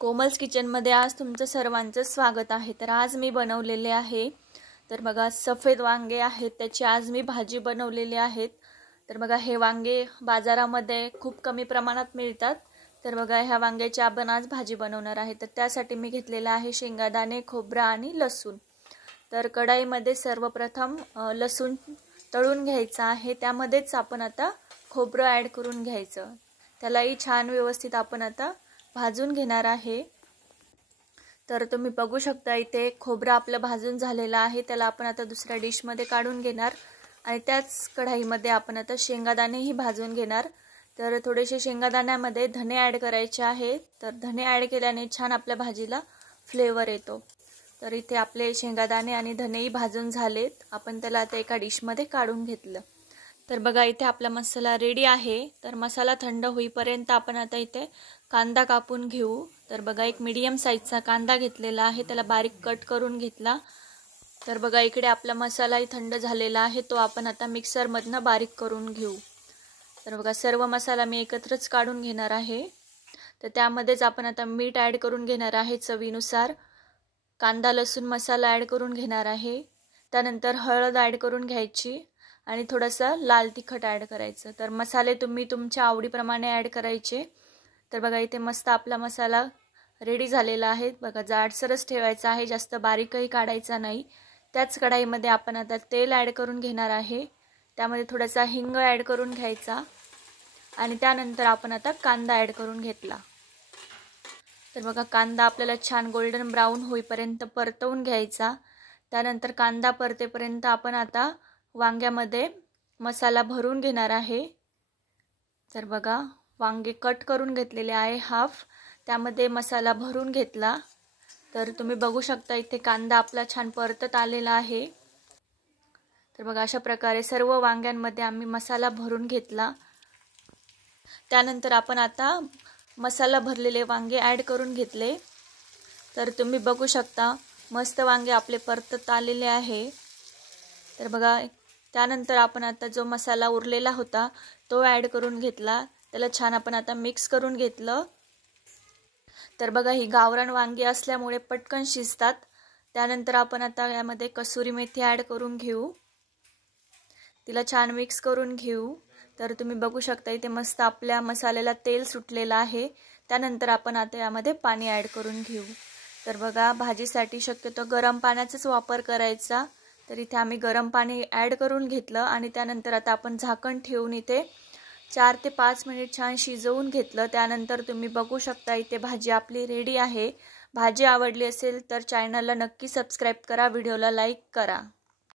कोमल्स किचनमध्ये आज तुमचं सर्वांचं स्वागत आहे। तर आज मी बनवलेले आहे तर बघा सफेद वांगे आहेत, त्याची आज मी भाजी बनवलेली आहे। तर बघा हे वांगे बाजारामध्ये खूप कमी प्रमाणात मिळतात। तर बघा ह्या वांग्याची आपण आज भाजी बनवणार आहे। तर त्यासाठी मी घेतलेला आहे शेंगादाणे, खोबरा आणि लसूण। तर कढईमध्ये सर्वप्रथम लसूण तळून घ्यायचा आहे, त्यामध्येच आपण आता खोबरं ॲड करून घ्यायचं। त्यालाही छान व्यवस्थित आपण आता भाजून घेणार आहे। तर तुम्ही बघू शकता इथे खोबरं आपलं भाजून झालेलं आहे, त्याला आपण आता दुसऱ्या डिश मध्ये काढून घेणार आणि त्याच कढईमध्ये आपण आता शेंगादाणेही भाजून घेणार। तर थोडेसे शेंगादाण्यामध्ये धने ॲड करायचे आहे, तर धने ॲड केल्याने छान आपल्या भाजीला फ्लेवर येतो। तर इथे आपले शेंगादाणे आणि धनेही भाजून झालेत, आपण त्याला आता एका डिश मध्ये काढून घेतलं। तर बघा इथे आपला मसाला रेडी आहे। तर मसाला थंड होईपर्यंत आपण आता इथे कांदा कापून घेऊ। तर बघा एक मीडियम साईजचा कांदा घेतलेला आहे, त्याला बारीक कट करून घेतला। तर बघा इकडे आपला मसालाही थंड झालेला आहे, तो आपण आता मिक्सर मधनं बारीक करून घेऊ। तर बघा सर्व मसाला मी एकत्रच काढून घेणार आहे। तर त्यामध्येच आपण आता मीठ ॲड करून घेणार आहे चवीनुसार, कांदा लसूण मसाला ॲड करून घेणार आहे, त्यानंतर हळद ॲड करून घ्यायची आणि थोडासा लाल तिखट ॲड करायचं। तर मसाले तुम्ही तुमच्या आवडीप्रमाणे ॲड करायचे। तर बघा इथे मस्त आपला मसाला रेडी झालेला आहे। बघा जाडसरच ठेवायचा आहे, जास्त बारीकही काढायचा नाही। त्याच कढईमध्ये आपण आता तेल ॲड करून घेणार आहे, त्यामध्ये थोडासा हिंग ॲड करून घ्यायचा आणि त्यानंतर आपण आता कांदा ॲड करून घेतला। तर बघा कांदा आपल्याला छान गोल्डन ब्राऊन होईपर्यंत परतवून घ्यायचा। त्यानंतर कांदा परतेपर्यंत आपण आता वांग्यामध्ये मसाला भरून घेणार आहे। तर बघा वांगे कट करून घेतलेले आहे हाफ, त्यामध्ये मसाला भरून घेतला। तर तुम्ही बघू शकता इथे कांदा आपला छान परतत आलेला आहे। तर बघा अशा प्रकारे सर्व वांग्यांमध्ये आम्ही मसाला भरून घेतला। त्यानंतर आपण आता मसाला भरलेले वांगे ॲड करून घेतले। तर तुम्ही बघू शकता मस्त वांगे आपले परतत आलेले आहे। तर बघा त्यानंतर आपण आता जो मसाला उरलेला होता तो ॲड करून घेतला, त्याला छान आपण आता मिक्स करून घेतलं। तर बघा ही गावरान वांगी असल्यामुळे पटकन शिजतात। त्यानंतर आपण आता यामध्ये कसुरी मेथी ॲड करून घेऊ, तिला छान मिक्स करून घेऊ। तर तुम्ही बघू शकता इथे मस्त आपल्या मसाल्याला तेल सुटलेलं आहे। त्यानंतर आपण आता यामध्ये पाणी ॲड करून घेऊ। तर बघा भाजीसाठी शक्यतो गरम पाण्याचाच वापर करायचा। तर इथे आम्ही गरम पाणी ॲड करून घेतलं आणि त्यानंतर आता आपण झाकण ठेवून इथे 4 ते 5 मिनिट छान शिजवून घेतलं। त्यानंतर तुम्ही बघू शकता इथे भाजी आपली रेडी आहे। भाजी आवडली असेल तर चॅनलला नक्की सबस्क्राईब करा, व्हिडिओला लाईक करा।